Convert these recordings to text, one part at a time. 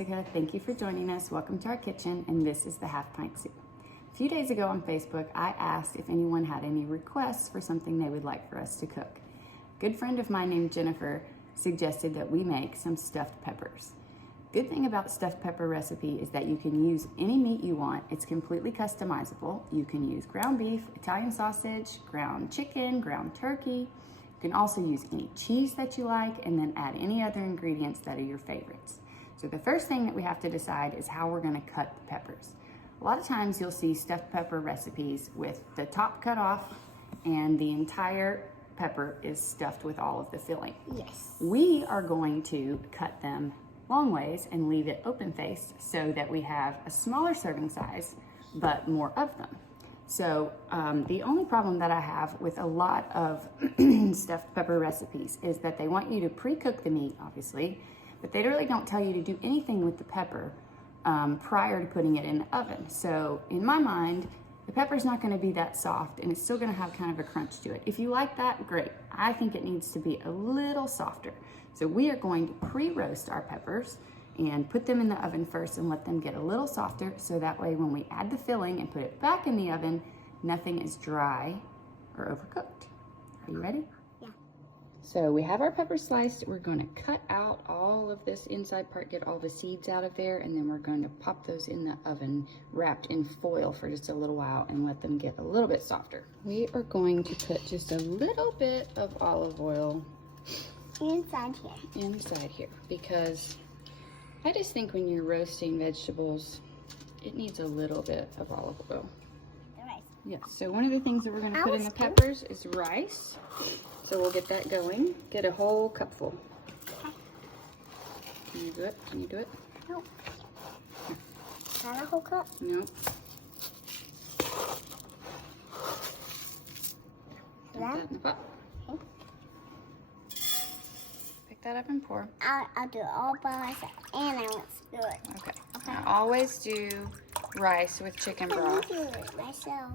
Jessica. Thank you for joining us. Welcome to our kitchen, and this is the Half Pint Soup. A few days ago on Facebook, I asked if anyone had any requests for something they would like for us to cook. A good friend of mine named Jennifer suggested that we make some stuffed peppers. Good thing about stuffed pepper recipe is that you can use any meat you want. It's completely customizable. You can use ground beef, Italian sausage, ground chicken, ground turkey. You can also use any cheese that you like and then add any other ingredients that are your favorites. So the first thing that we have to decide is how we're gonna cut the peppers. A lot of times you'll see stuffed pepper recipes with the top cut off and the entire pepper is stuffed with all of the filling. Yes. We are going to cut them long ways and leave it open faced so that we have a smaller serving size, but more of them. So the only problem that I have with a lot of stuffed pepper recipes is that they want you to pre-cook the meat, obviously, but they really don't tell you to do anything with the pepper prior to putting it in the oven. So in my mind, the pepper's not gonna be that soft and it's still gonna have kind of a crunch to it. If you like that, great. I think it needs to be a little softer. So we are going to pre-roast our peppers and put them in the oven first and let them get a little softer so that way when we add the filling and put it back in the oven, nothing is dry or overcooked. Are you ready? Yeah. So we have our peppers sliced. We're going to cut out all of this inside part, get all the seeds out of there, and then we're going to pop those in the oven wrapped in foil for just a little while and let them get a little bit softer. We are going to put just a little bit of olive oil inside here because I just think when you're roasting vegetables, it needs a little bit of olive oil. Rice. Yes, so one of the things that we're going to put in the peppers is rice. So we'll get that going. Get a whole cupful. Can you do it? Can you do it? Nope. Not a whole cup? No. Dump that in the pot. Okay. Pick that up and pour. I'll do it all by myself, and I want to do it. Okay. I always do rice with chicken broth. I can do it myself.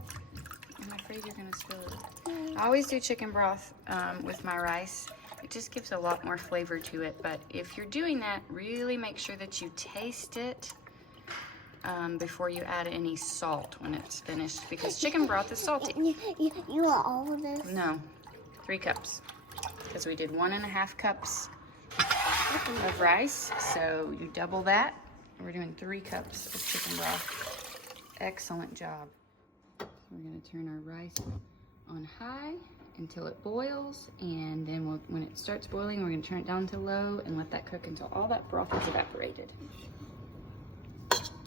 I'm afraid you're going to spill it. I always do chicken broth with my rice. It just gives a lot more flavor to it, but if you're doing that, really make sure that you taste it before you add any salt when it's finished, because chicken broth is salty. You want all of this? No, 3 cups, because we did 1.5 cups of rice, so you double that. We're doing 3 cups of chicken broth. Excellent job. So we're going to turn our rice on high until it boils, and then when it starts boiling, we're going to turn it down to low and let that cook until all that broth is evaporated.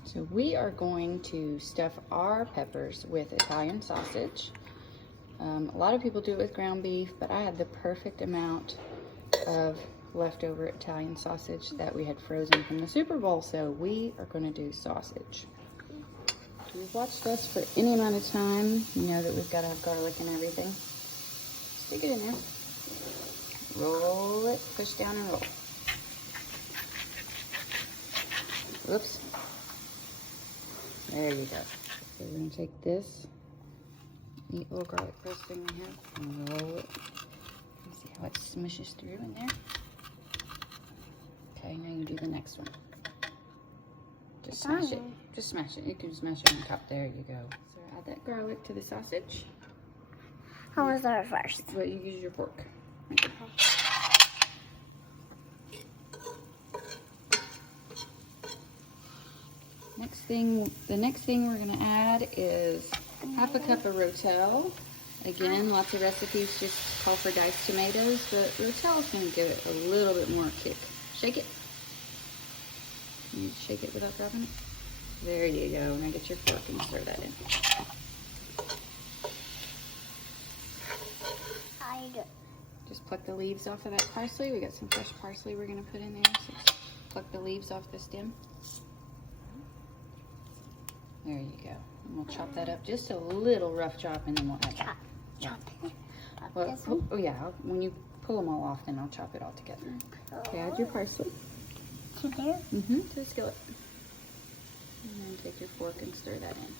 So we are going to stuff our peppers with Italian sausage. A lot of people do it with ground beef, but I had the perfect amount of leftover Italian sausage that we had frozen from the Super Bowl, so we are going to do sausage. If you've watched us for any amount of time, you know that we've got to have garlic and everything. Stick it in there. Roll it, push down and roll. Whoops. There you go. So we're going to take this neat little garlic press thing we have and roll it. See how it smushes through in there? Okay, now you do the next one. Just smash it. Just smash it. You can smash it on top. There you go. So add that garlic to the sausage. How was that first? Well, you use your fork. The next thing we're going to add is 1/2 cup of rotel. Again, lots of recipes just call for diced tomatoes, but rotel is going to give it a little bit more kick. Shake it. Can you shake it without dropping it? There you go. Now get your fork and stir that in. How you do it? Just pluck the leaves off of that parsley. We got some fresh parsley we're going to put in there. So pluck the leaves off the stem. There you go. And we'll chop that up just a little rough chop, and then we'll add that. Chop. Well, oh yeah, when you pull them all off, then I'll chop it all together. Okay, add your parsley. To there? To the skillet. And then take your fork and stir that in.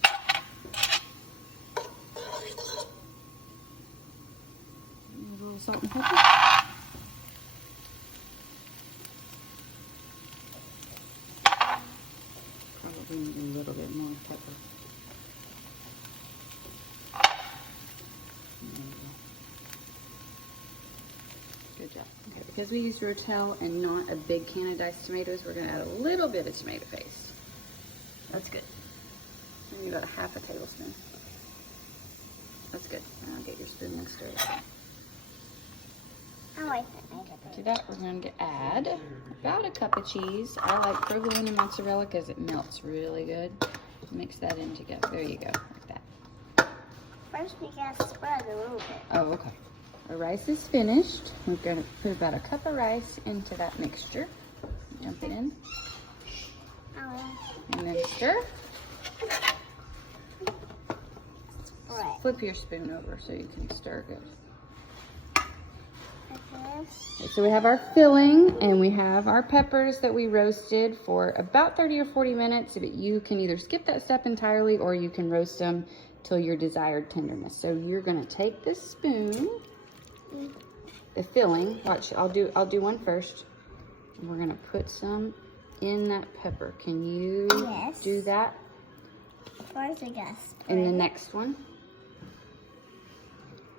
And a little salt and pepper. do need a little bit more pepper. There you go. Good job. Okay, because we used Rotel and not a big can of diced tomatoes, we're gonna add a little bit of tomato paste. That's good. Maybe about a half a tablespoon. That's good. And I'll get your spoon and stir it. I like that. To that, we're going to add about a cup of cheese. I like provolone and mozzarella because it melts really good. Mix that in together. There you go, like that. First, we gotta spread a little bit. Oh, okay. Our rice is finished. We're going to put about a cup of rice into that mixture. Dump it in. And then stir. Right. Flip your spoon over so you can stir good. Okay. Okay, so we have our filling and we have our peppers that we roasted for about 30 or 40 minutes. But you can either skip that step entirely or you can roast them till your desired tenderness. So you're gonna take this spoon, the filling. Watch, I'll do one first. And we're gonna put some in that pepper. Can you do that? First, I guess. In the next one.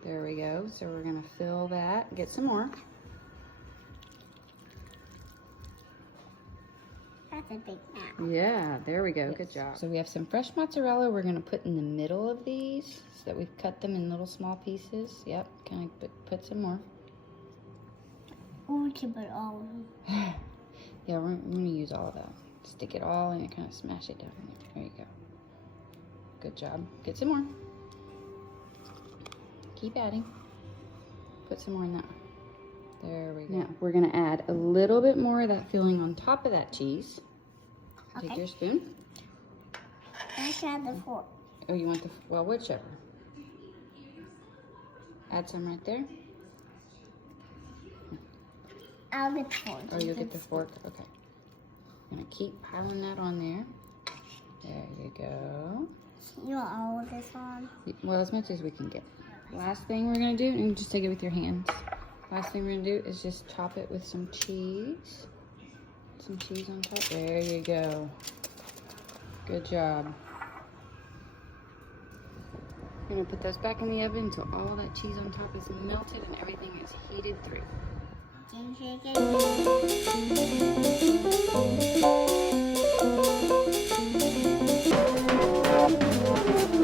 There we go. So we're gonna fill that. Get some more. That's a big map. Yeah, there we go. Good job. So we have some fresh mozzarella we're gonna put in the middle of these so that we've cut them in little small pieces. Yep, kind of put some more. Or we can put all of them. Yeah, we're gonna use all of that. Stick it all and kind of smash it down in there. There you go. Good job. Get some more. Keep adding. Put some more in that one. There we go. Now, we're gonna add a little bit more of that filling on top of that cheese. Okay. Take your spoon. I can add the fork. Oh, you want the, well, whichever. Add some right there. I'll get the fork. Oh, you'll get the fork? Okay. I'm gonna keep piling that on there. There you go. You want all of this on? Well, as much as we can get. Last thing we're gonna do, and just take it with your hands. Last thing we're gonna do is just top it with some cheese. Some cheese on top. There you go. Good job. We're gonna put those back in the oven until all that cheese on top is melted and everything is heated through. Shake it.